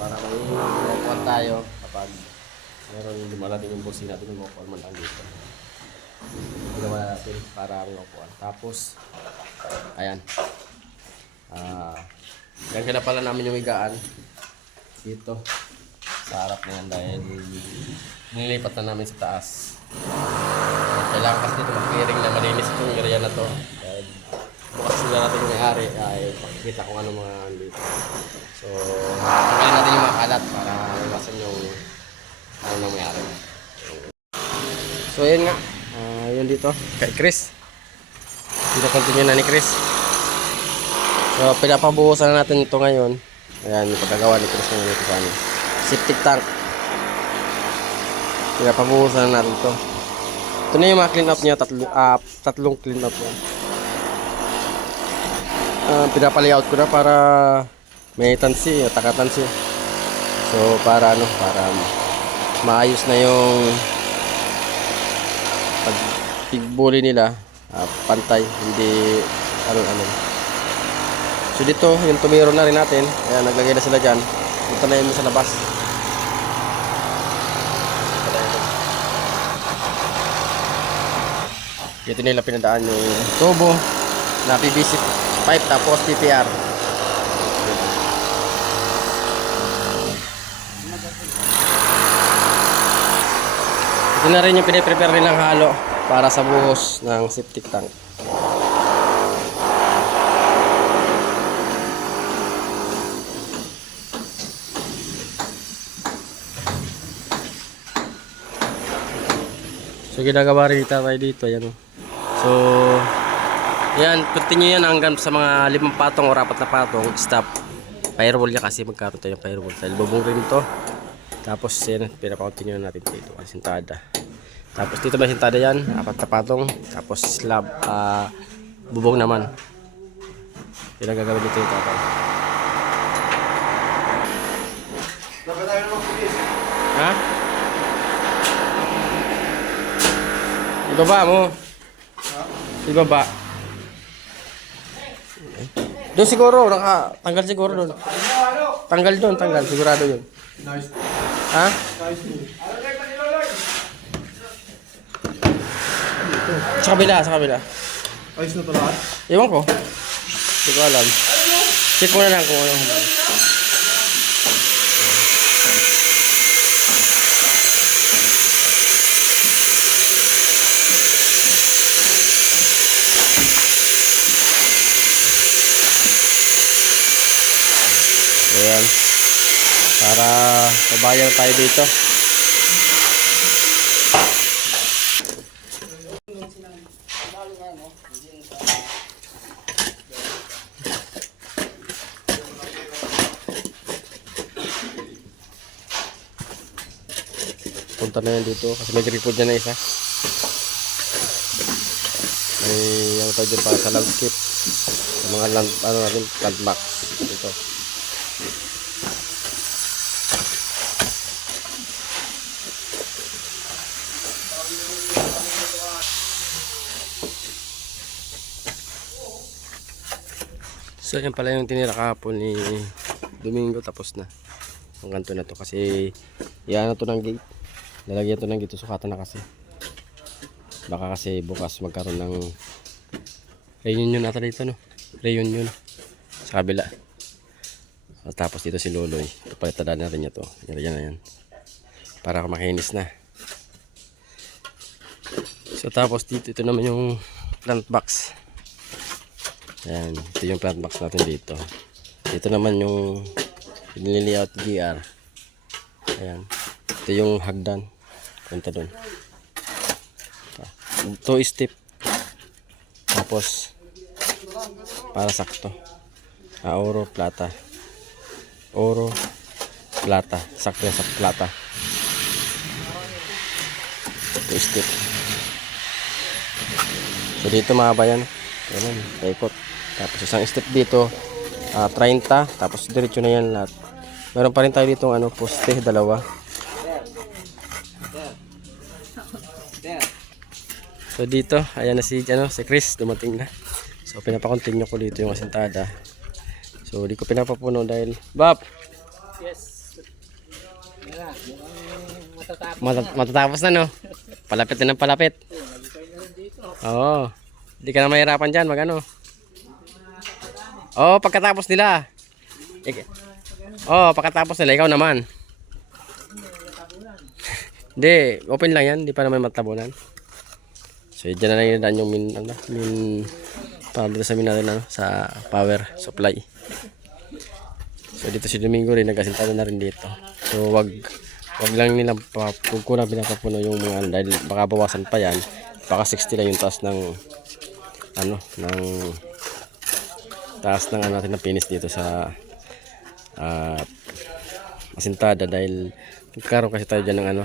para may upuan tayo kapag meron lumalating yung bursi natin yung upuan man lang dito. Ginawa natin para may upuan. Tapos, ayan. Yan na pala namin yung higaan dito sa harap na yan dahil nilipat na namin sa taas. Kailangan kasi dito mag-clearing na malinis itong area na to dahil bukas sila natin yung may-ari ay pakikita kung ano mga dito. So, tanggalin natin yung mga kalat para iwasan yung ano na may-ari. So, yun nga. Yun dito kay Chris. Continue na ni Chris. So, pinapabuhusan na natin ito ngayon. Ayan, yung pagkagawa ni Chris ngayon ito sa ano. Septic tank. Pinapabuhusan na natin ito. Ito na yung mga clean up niya. Tatlong clean up yan. Pinapalayout ko na para may tansi, taka-tansi. So, para ano, para maayos na yung pag-pigbuli nila. Pantay, hindi ano. So dito, yung tumiro na rin natin. Ayan, naglagay na sila dyan. Punta na yun sa labas. Dito nila pinadaan yung tubo na PVC pipe tapos PPR. Ito na rin yung piniprepare nilang halo para sa buhos ng septic tank. So ginagawa rin tayo dito, yan. So yan, continue yan hanggang sa mga 5 patong o 4 na patong. Stop. Firewall niya kasi magkaroon tayo ng firewall. Dahil bubong rin ito. Tapos yan, pinapakontinue natin dito. Sintada. Tapos dito may sintada yan, 4 na patong. Tapos slab, bubong naman. Pinagagawin dito yung tatay. Ha? Ibaba mo. Ibaba. Doon siguro, tanggal siguro doon. Tanggal doon, tanggal. Sigurado yun. Ha? Sa kabila, sa kabila. Ayos na ito lahat? Ewan ko. Hindi ko alam. Check mo na lang kung ano. Ayan. Para pabayang tayo dito. Punta na yan dito kasi may gripod niya na isa. May ano tayo dyan para sa landscape. Sa mga land, ano natin, plant box dito. So yan pala yung tinira kahapon ni Domingo, tapos na ang kanto na to kasi yan na to ng gate, lalagyan to ng gate, sukatan na kasi baka kasi bukas magkaroon ng reunion ata dito, no? Reunion sa kabila. Tapos dito si Loloy, palitada na rin niya to, yan na yan para makinis na. So tapos dito, ito naman yung plant box. Ayan, ito yung plant box natin dito. Ito naman yung nililayout GR. Ayan, ito yung hagdan punta dun. 2 step. Tapos para sakto. Oro, plata. Oro, plata. Sakto yan sa plata. 2 step. So dito mahaba yan. Ayan, paikot. Tapos isang step dito, 30, tapos diretso na yan lahat. Meron pa rin tayo dito ano, poste, 2. So dito, ayan na si Chris, dumating na. So pinapakontinue ko dito yung asentada. So di ko pinapapuno dahil, Bab! Yes. Matatapos na, no? Palapit na ng palapit. Oo. Hindi ka na mahirapan dyan, mag-ano. Oo, pagkatapos nila. Oo, pagkatapos nila, ikaw naman. Hindi, open lang yan. Hindi pa naman matabunan. So, dyan na lang yun yung para dito sa natin, ano, sa power supply. So, dito si Domingo rin, nagkasintado na rin dito. So, wag lang nilang kukulang pinapapuno yung mga ano, dahil baka bawasan pa yan. Baka 60 lang yung taas ng ano natin na finish dito sa asintada, dahil nagkaroon kasi tayo dyan ng ano,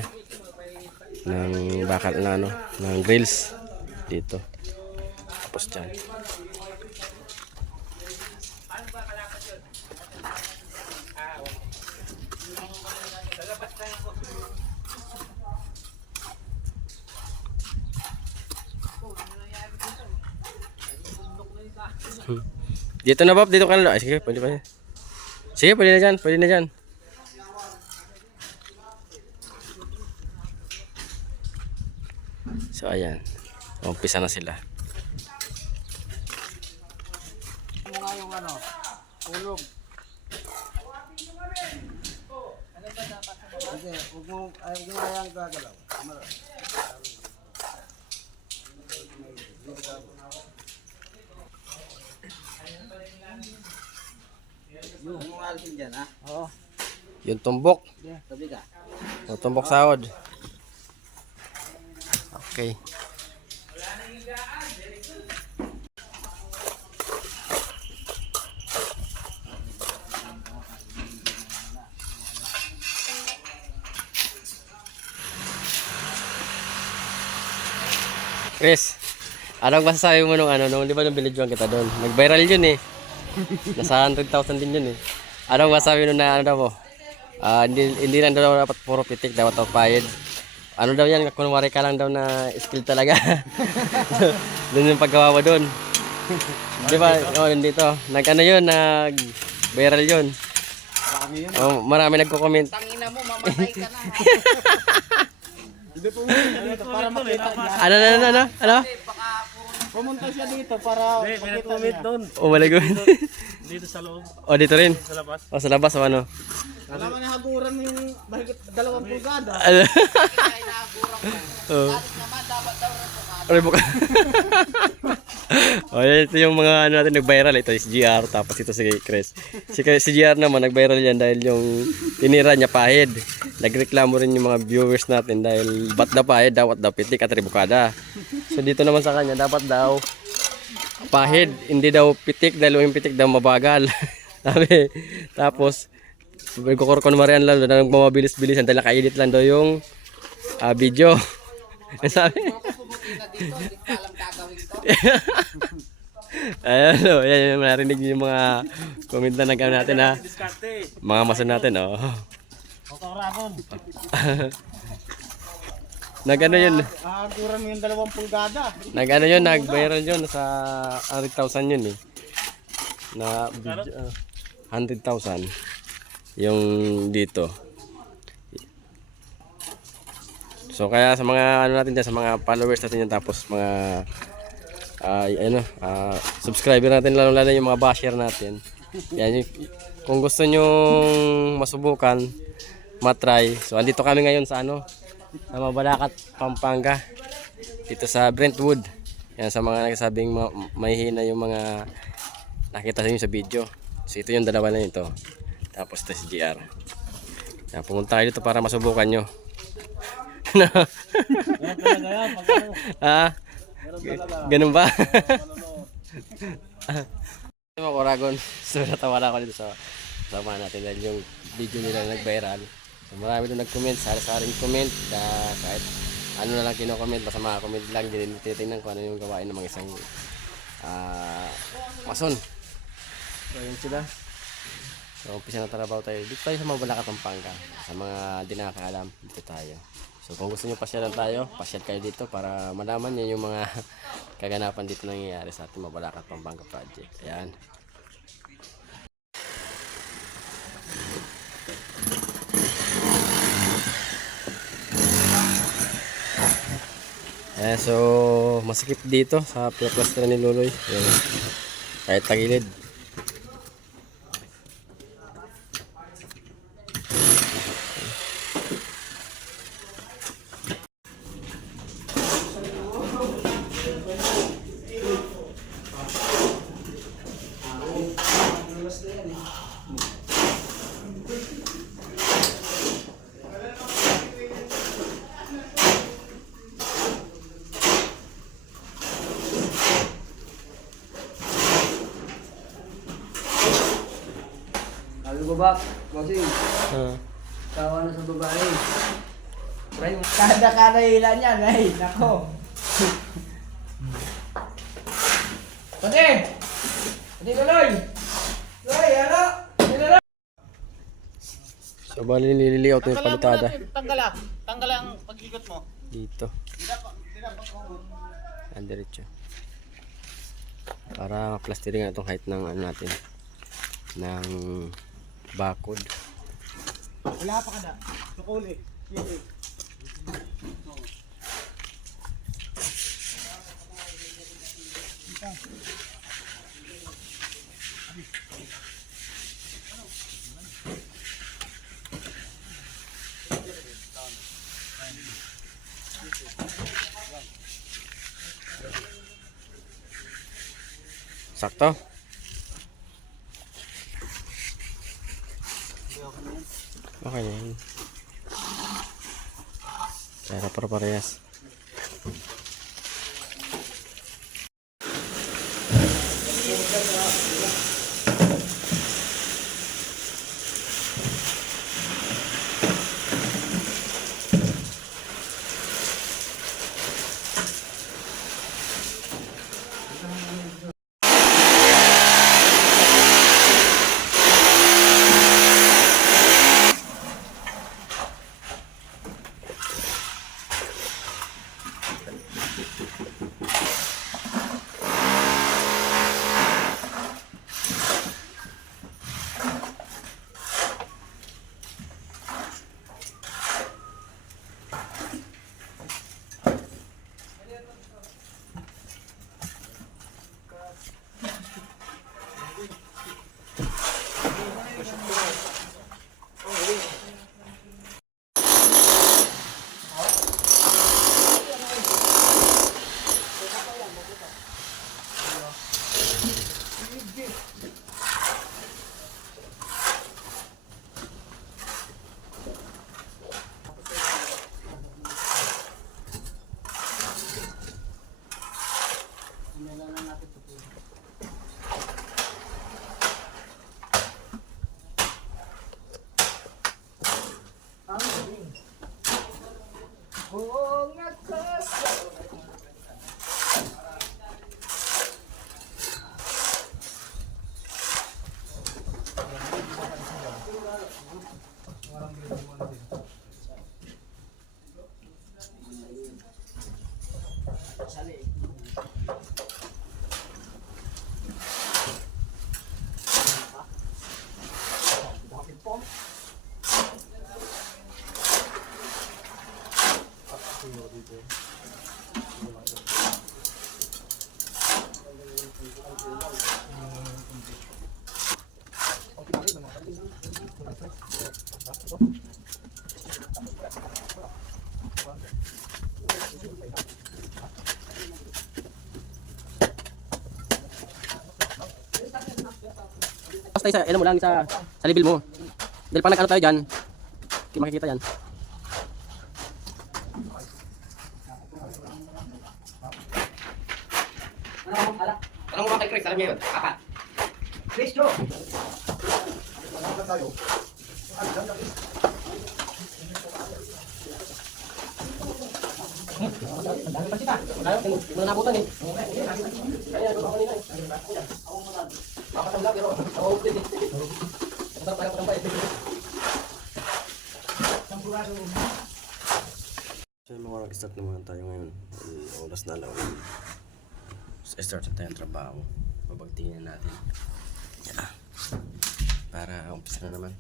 ng bakal na ano, ng grills dito. Tapos dyan. Dito na, Bob, dito ka na. Ay, sige, pwede pa yan. Sige, pwede na dyan, pwede na dyan. So, ayan. Umpisa na sila. Ano nga yung ano? Ulog. Sige, huwag mo ayang gagalaw. Yung alisin dyan, ha? Oo. Yung tumbok. Tabi ka. Yung tumbok sahod. Okay. Chris, anong masasabi mo nung ano, nung di ba nung binidyoan kita doon? Nag-viral yun eh. Nasa 100,000 din yun eh. Anong masasabi nung na ano daw mo? Hindi lang daw dapat puro pitik, dapat payed. Ano daw yan, kunwari ka lang daw na skill talaga. Doon yung paggawa mo doon. Di ba? Oh, dito. Nag-ano yun, nag-viral yun. Oh, marami nagko-comment. Tangina mo, mamatay ka na. Hindi po para makita niya. Ano? Pumunta siya dito para makita niya. doon. Oh, malagot. Dito sa loob, Oh, dito rin. sa labas. Oh, sa labas o ano? Alam mo na haguran mo yung mahigit 2 pulgada. Ano? Oh. Rebuka. Oh, ito yung mga ano natin nag-viral. Ito si GR, tapos ito si Chris. Si GR naman nag-viral yan dahil yung tinira niya pahid. Nagreklamo rin yung mga viewers natin dahil ba't daw pahid, dapat daw pitik at rebukada. So dito naman sa kanya, dapat daw pahid, hindi daw pitik dahil yung pitik daw mabagal. Sabi, tapos magkukurkon marian lang na nagmamabilis-bilisan dahil naka-edit lang daw yung video. Sabi, ayan o, yan yung narinig yung mga comment na nag-ano natin ha. Mga mason natin o. Nag-ano yun? Haguran mo yung 2 pulgada. Nag-ano yun, nag-viral yun sa 100,000 yun eh. Na video, 100,000 yung dito. So kaya sa mga ano natin dyan, sa mga followers natin yan, tapos mga subscriber natin, lalo yung mga basher natin. Yan, kung gusto nyo masubukan, matry. So andito kami ngayon sa ano, sa Mabalacat, Pampanga. Dito sa Brentwood. Yan, sa mga nagsasabing mahihina yung mga nakita sa inyo sa video. So ito yung dalawa na ito. Tapos ito si GR. Yan, pumunta kayo dito para masubukan nyo. Ganun ba? Mga Oragon, so natawa na ako dito sa sama natin dahil yung video nila nag-viral. So marami doon nag-comment, sari-saring comment, kahit ano na lang kino-comment, basta mga comment lang din, titingnan ko ano yung gawain ng mga isang mason. So yun sila. So umpisa na trabaho tayo. Dito tayo sa Mabalacat, Pampanga. Sa mga di nakakaalam, dito tayo. So kung gusto nyo pasyalan tayo, pasyal kayo dito para malaman nyo yung mga kaganapan dito nangyayari sa ating Mabalacat, Pampanga project. Ayan. So masikip dito sa plaster ni Luloy. Yan. Kahit tagilid. Sabi ko ba, kasi Ah. tawa na sa babae. Try mo. Kada kanahila niya, ay, nako. Pati! Pati tuloy! Tuloy, ano? Tuloy! So bali nililiaut na yung palitada Tanggal ang pag-ikot mo. dito. Ang diretso. Para plastering na itong height ng ano natin. Ng bakod. Wala pa ka na. Sukuli. Sige. Sakto? Okay na yun. Kaya parehas. Basta isa, alam mo lang sa level mo. Dahil pag nag-ano tayo dyan, hindi makikita yan. Anong mga kay Chris? Alam niya yun? Apat. Chris, Joe! Hindi mo na nabutan eh. Kaya nagawa ko kanina eh. Apat ang vlog pero ako din eh. Masarap tayo patambay. So mag-start naman tayo ngayon. Oras na lang. Start na tayong trabaho. Babagtingin natin. Yeah. Para umpisa na naman.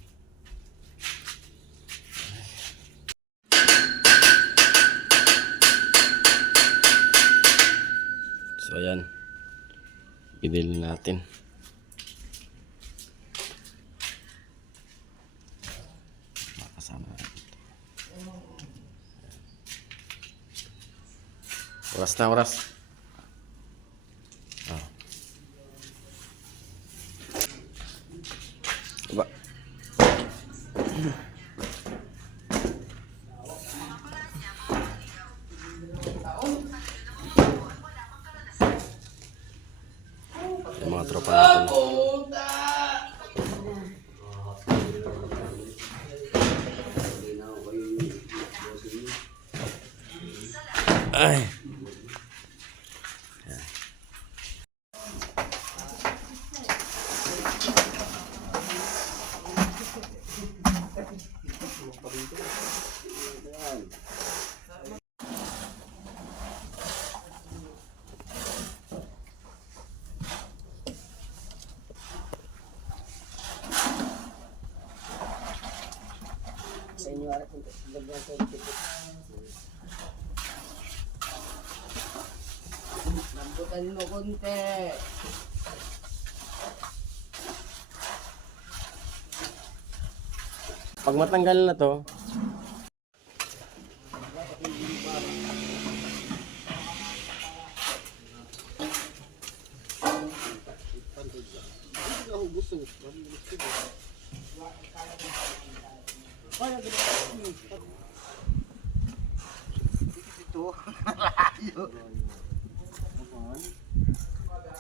Idil natin. Makasama natin. Oras na, oras. Oh. Diba? Yung mga tropa natin. Ay. Lambutan mo konti. Pag matanggal na to,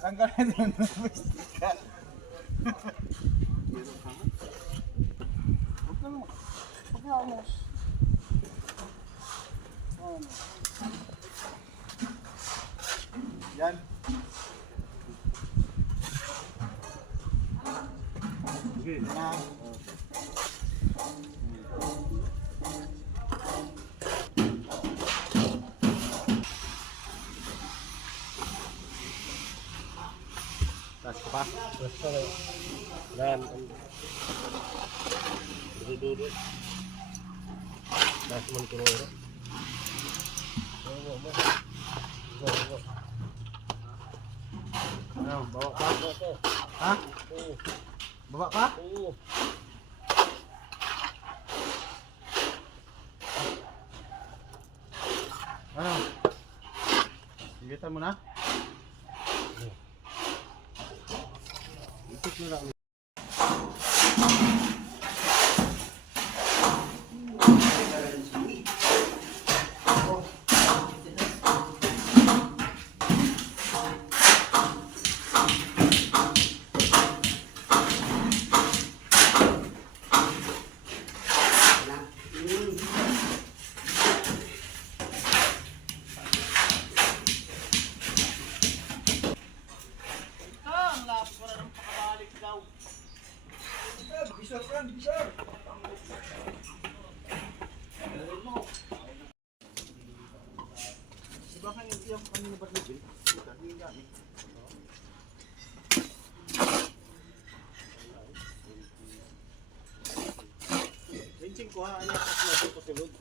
Tanggal na doon. Yan. Sige na. tas pa. Yan. Dududut. Das mo nito ro. Ano, bawa pa? Ha? Bawa pa? Oo. Ano? Igitan mo na? Ikot na lang. Rinsing ko ha, ano yung kasunod ko sulod.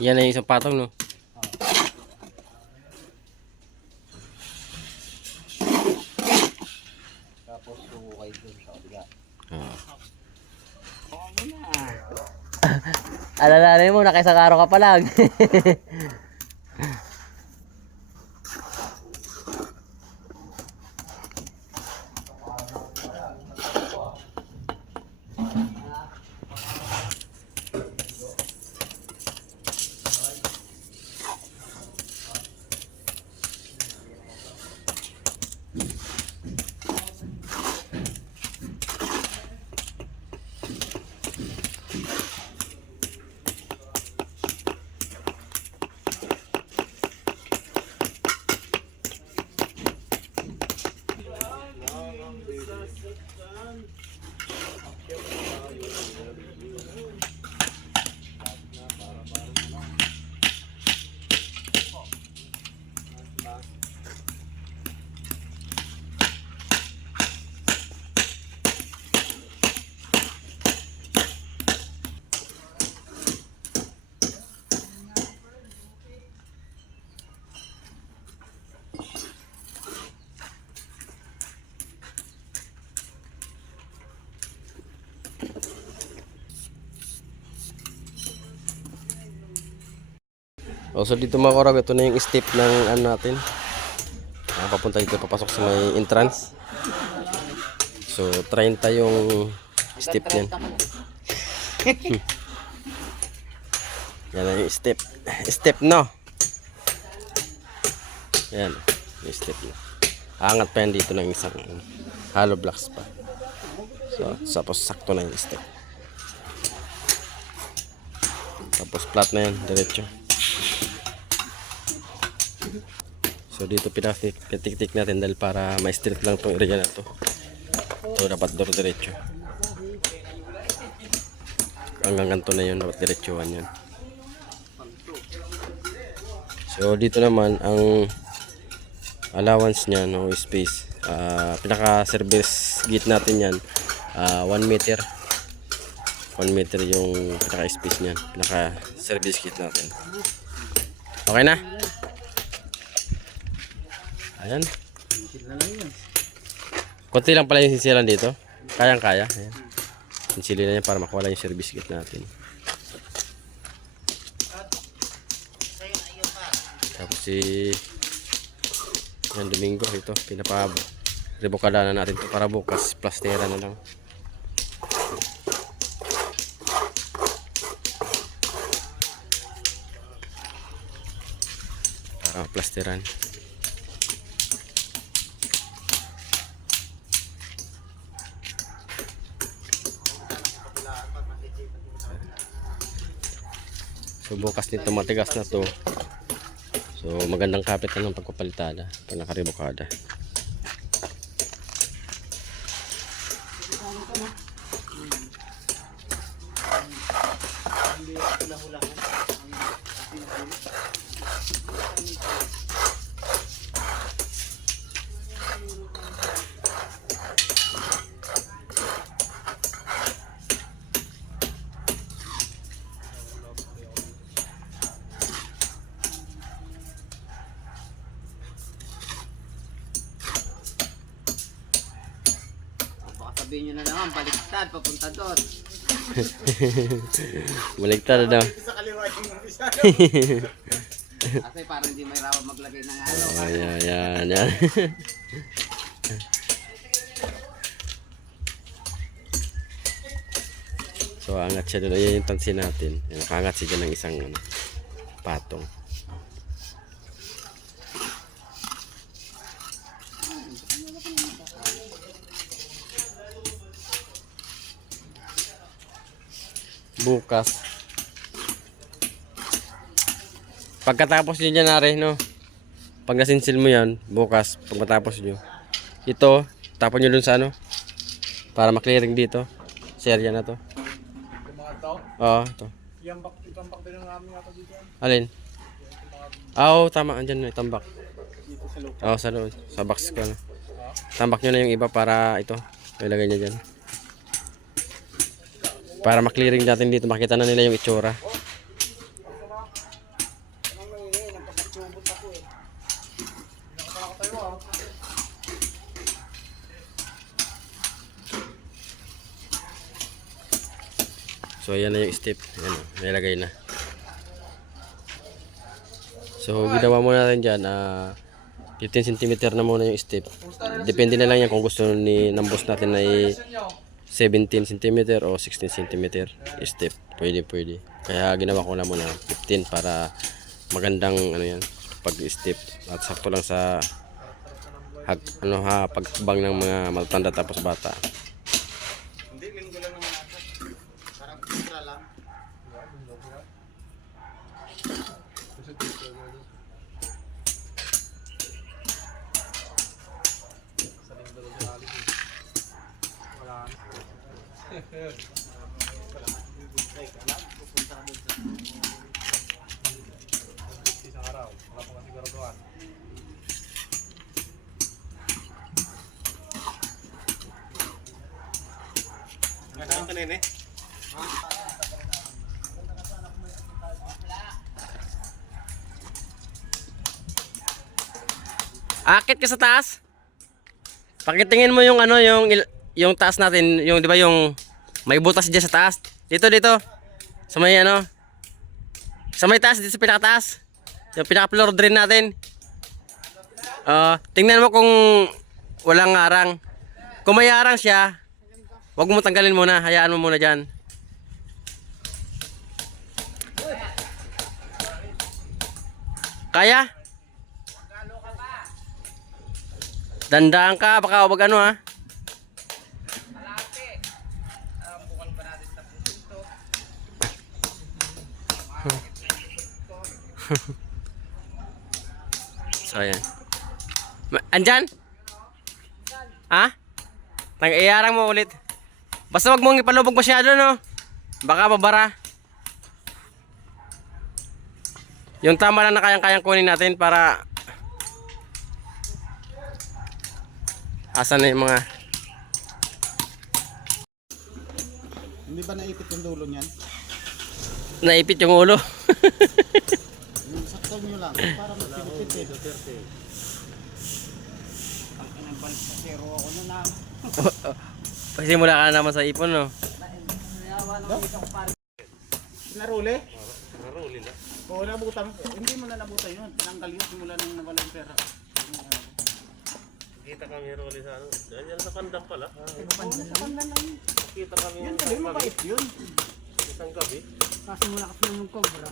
Yan na yung isang patong, no? Tapos sukay doon sa kabila. Alalahanin mo, nakaisang araw ka pa lang. So dito mga korab, ito na yung step ng ano natin. Papunta dito, papasok sa may entrance. So 30 yung step niyan. Yan na yung step. Step no. Yan, yung step no. Angat pa yan dito ng isang hollow blocks pa. So tapos sakto na yung step. Tapos flat na yan, diretso. So dito pinatik-tik natin dahil para ma-straight lang itong area na to. So dapat diretso. Hanggang ganito na yun, dapat diretsuhan yun. So dito naman ang allowance niya, no, space. Pinaka service gate natin yan, 1 meter. 1 meter yung pinaka space niyan, pinaka service gate natin. Okay na? Ayan. Konti lang pala yung sinsilan dito. Kayang-kaya. Ayan. Sinsilin na yan para makuha lang yung service gate natin. Tapos si yan Domingo ito, pinapa-rebukada na natin ito para bukas plastera na lang. Para plasteran. So bukas nito matigas na to. So magandang kapit na ng pagpapalitada pag nakaribukada. Sabihin nyo na naman, baliktad, papunta doon. Baligtad na daw. Sa kaliwa yung umpisa. Kasi parang hindi may rawa maglagay ng ano. Yan. So angat siya doon. Ayan yung tansin natin. Nakaangat siya dyan ng isang patong. Bukas pagkatapos nyo dyan nare, no, pag nasinsil mo yan bukas, pag matapos nyo ito, tapon nyo dun sa ano para maklearing dito sa area na to. Yung mga to, Oo, ito. itambak din ng aming ato dito. Alin? Oo, tama, andyan na itambak. Dito sa loob. Oo, sa loob, sa box ko na. Tambak nyo na yung iba para ito ilagay nyo dyan para maklearing natin dito, makita na nila yung itsura. So ayan na yung step, ayan, nilagay na. So ginawa muna natin dyan 15 cm na muna yung step. Depende na lang yan kung gusto ni ng boss natin ay 17 cm o 16 cm step, pwede. Kaya ginawa ko lang muna 15 para magandang ano yan pag step at sakto lang sa pagbang ng mga matatanda tapos bata. Hindi, linggo lang naman ata. Parang extra lang. Isang araw, wala pa kasi siguraduhan. Nasaan ka nene? Akit ka sa taas. Pakitingin mo yung ano, yung taas natin, yung 'di ba yung may butas diyan sa taas. Dito. Sa may ano? Sa may taas, dito sa pinakataas. Yung pinaka-floor drain natin. Tingnan mo kung walang arang. Kung may arang siya, huwag mo tanggalin muna. Hayaan mo muna dyan. Kaya? Dandaan ka, baka wag ano ha. So ayan. Andyan? Ha? Nag-iarang mo ulit. Basta wag mong ipalubog masyado no. Baka babara. Yung tama lang na kayang-kayang kunin natin para asan na yung mga Hindi ba naipit yung dulo niyan? naipit yung ulo. Yung saktan nyo lang, para magpipit eh. Ang inabalik sa zero ako na lang. Pagsimula ka na naman sa ipon no. Naruli? Naruli na. Oo, nabutan. Hindi mo na nabutan yun. Tinanggal yun simula nung nawala yung pera. Kita kami roli sa ano. Yan sa pandan pala. Oo, sa pandan lang yun. Kita kami Yun tuloy, mabait yun. isang gabi. Kaso wala kasi naman cobra.